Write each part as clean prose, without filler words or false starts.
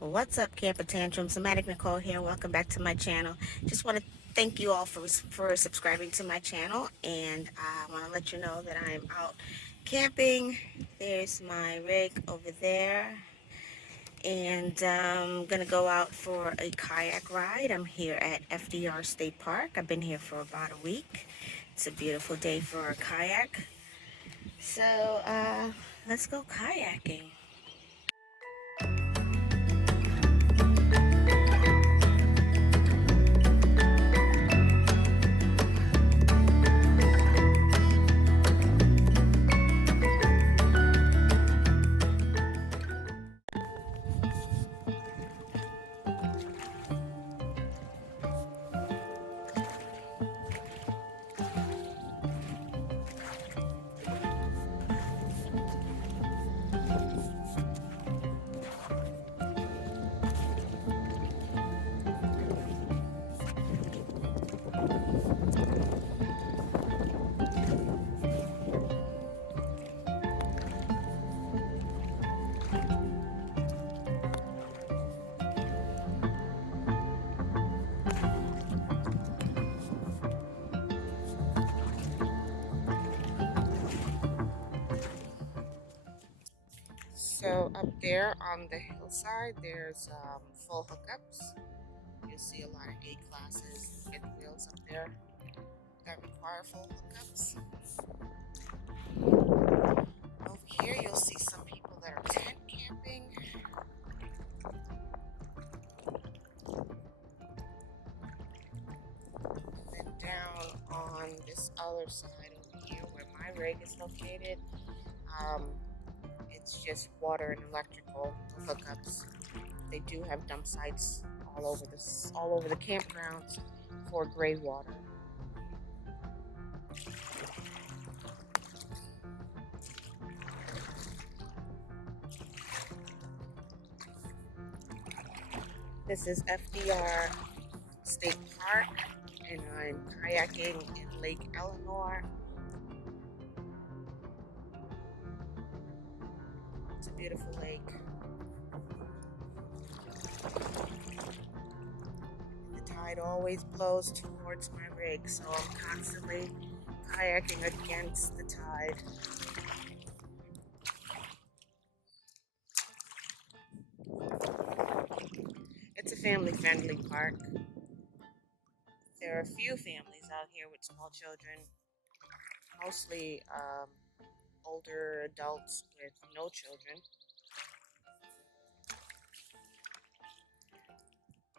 What's up, Camper Tantrum? Somatic Nicole here. Welcome back to my channel. Just want to thank you all for subscribing to my channel, and I want to let you know that I'm out camping. There's my rig over there, and I'm gonna go out for a kayak ride. I'm here at FDR State Park. I've been here for about a week. It's a beautiful day for a kayak. So let's go kayaking. So up there on the hillside, there's full hookups. You'll see a lot of A classes, fifth wheels up there that require full hookups. Over here, you'll see some people that are tent camping. And then down on this other side over here, where my rig is located, it's just water and electrical hookups. They do have dump sites all over the campgrounds for gray water. This is FDR State Park, and I'm kayaking in Lake Delanor. It's a beautiful lake. The tide always blows towards my rig, so I'm constantly kayaking against the tide. It's a family-friendly park. There are a few families out here with small children, mostly older adults with no children.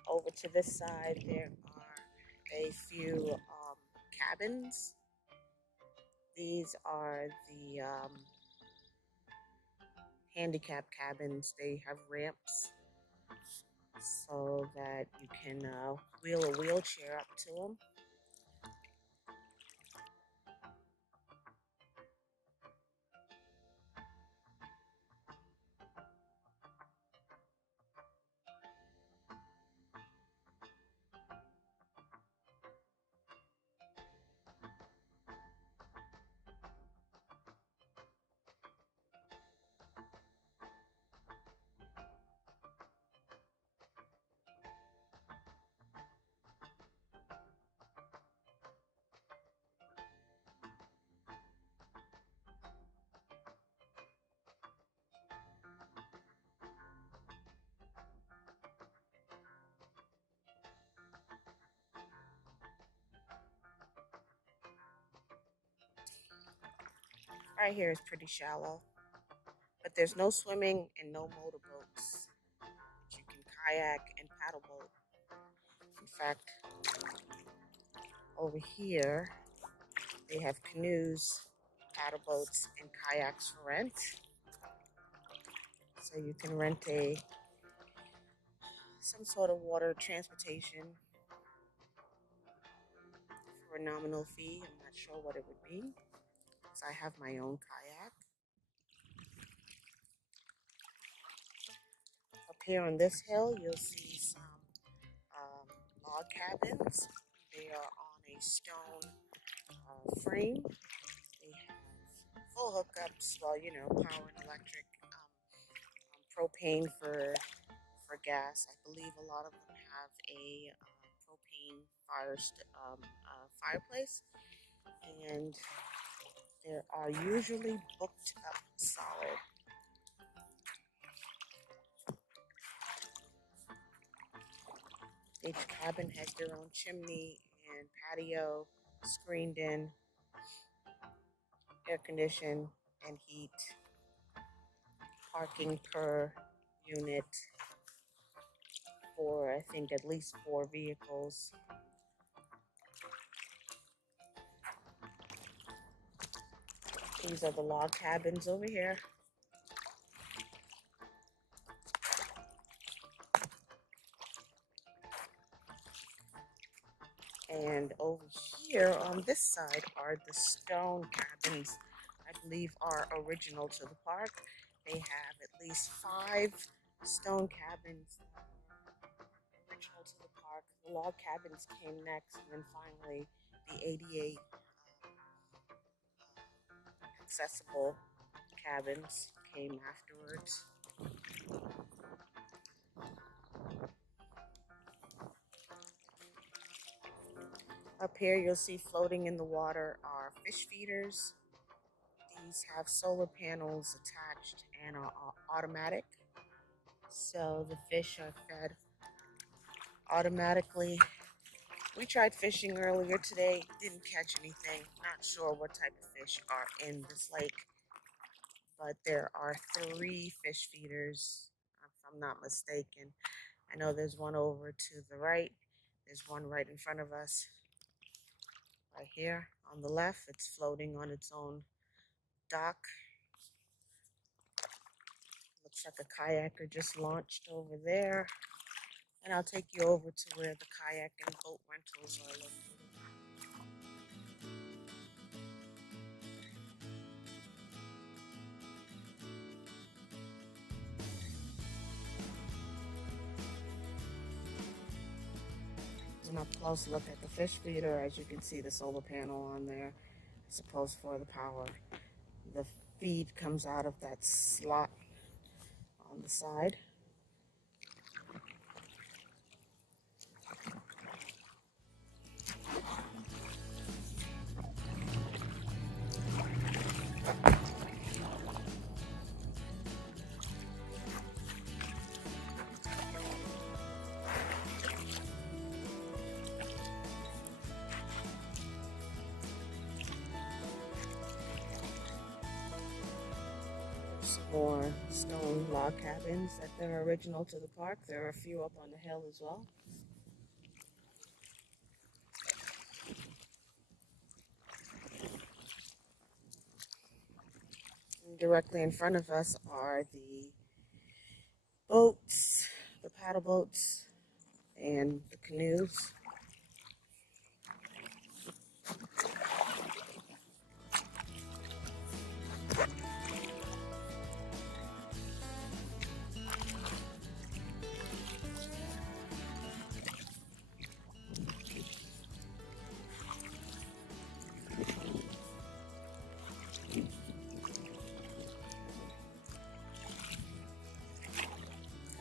Over to this side, there are a few cabins. These are the handicapped cabins. They have ramps so that you can wheel a wheelchair up to them. Right here is pretty shallow, but there's no swimming and no motorboats. You can kayak and paddle boat. In fact, over here, they have canoes, paddle boats, and kayaks for rent. So you can rent some sort of water transportation for a nominal fee. I'm not sure what it would be, because I have my own kayak. Up here on this hill, you'll see some log cabins. They are on a stone frame. They have full hookups, well, power and electric, propane for gas. I believe a lot of them have a propane fireplace, and they are usually booked up solid. Each cabin has their own chimney and patio, screened in, air conditioned, and heat. Parking per unit for, I think, at least 4 vehicles. These are the log cabins over here. And over here on this side are the stone cabins. I believe are original to the park. They have at least 5 stone cabins that are original to the park. The log cabins came next, and then finally the 88 accessible cabins came afterwards. Up here you'll see floating in the water are fish feeders. These have solar panels attached and are automatic, so the fish are fed automatically. We tried fishing earlier today, didn't catch anything. Not sure what type of fish are in this lake, but there are 3 fish feeders, if I'm not mistaken. I know there's one over to the right. There's one right in front of us. Right here on the left, it's floating on its own dock. Looks like a kayaker just launched over there. And I'll take you over to where the kayak and boat rentals are located. An up close look at the fish feeder. As you can see, the solar panel on there, I suppose for the power. The feed comes out of that slot on the side. More stone log cabins that are original to the park. There are a few up on the hill as well. And directly in front of us are the boats, the paddle boats, and the canoes.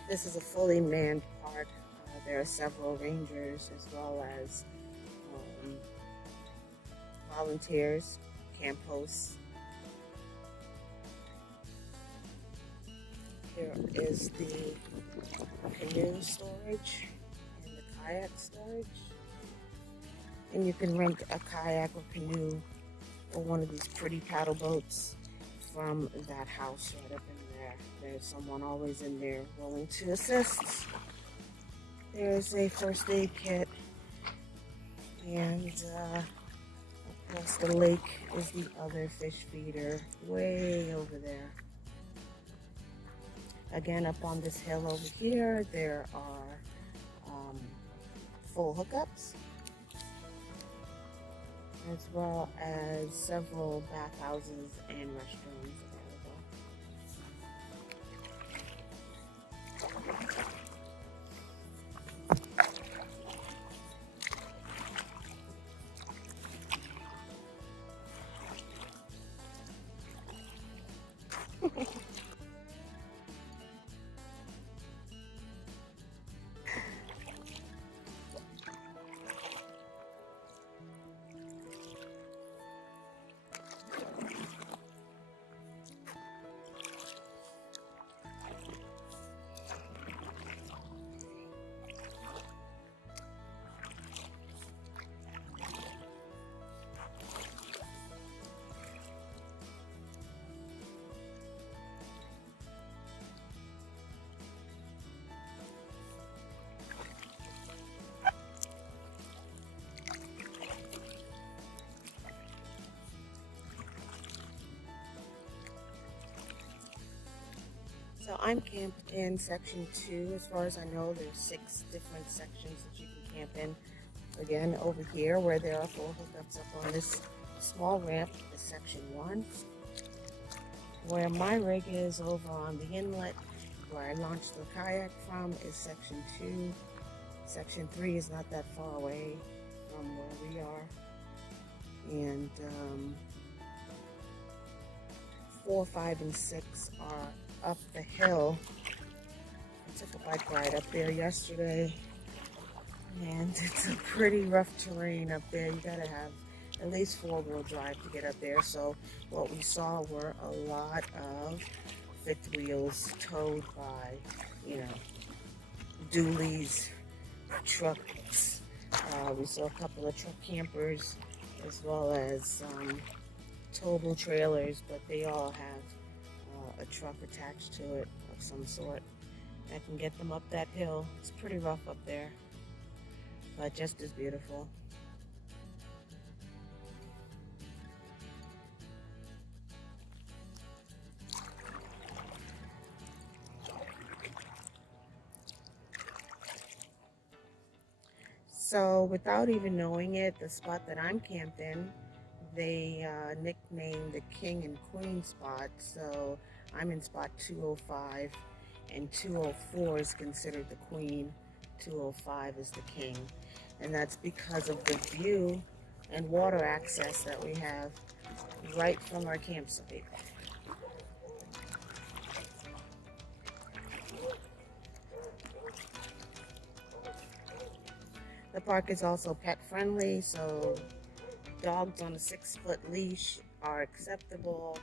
This is a fully manned park. There are several rangers as well as volunteers, camp hosts. Here is the canoe storage and the kayak storage. And you can rent a kayak or canoe or one of these pretty paddle boats from that house right up in there. There's someone always in there willing to assist. There's a first aid kit, and across the lake is the other fish feeder way over there. Again, up on this hill over here, there are full hookups, as well as several bathhouses and restrooms available. So I'm camped in section 2. As far as I know, there's 6 different sections that you can camp in. Again, over here where there are 4 hookups up on this small ramp is section 1. Where my rig is over on the inlet where I launched the kayak from is section 2. Section 3 is not that far away from where we are. And 4, 5, and 6 are up the hill. I took a bike ride up there yesterday, and it's a pretty rough terrain up there. You gotta have at least 4-wheel drive to get up there. So what we saw were a lot of fifth wheels towed by, dualies, trucks. We saw a couple of truck campers as well as towable trailers, but they all have a truck attached to it of some sort that can get them up that hill. It's pretty rough up there, but just as beautiful. So without even knowing it, the spot that I'm camped in, they nicknamed the King and Queen spot. So I'm in spot 205, and 204 is considered the Queen, 205 is the King. And that's because of the view and water access that we have right from our campsite. The park is also pet friendly, so dogs on a 6-foot leash are acceptable.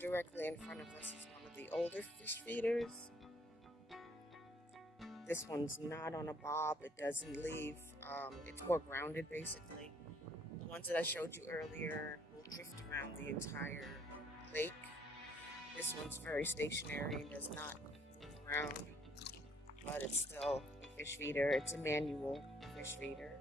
Directly in front of us is one of the older fish feeders. This one's not on a bob. It doesn't leave. It's more grounded, basically. The ones that I showed you earlier will drift around the entire lake. This one's very stationary and does not move around, but it's still a fish feeder. It's a manual fish feeder.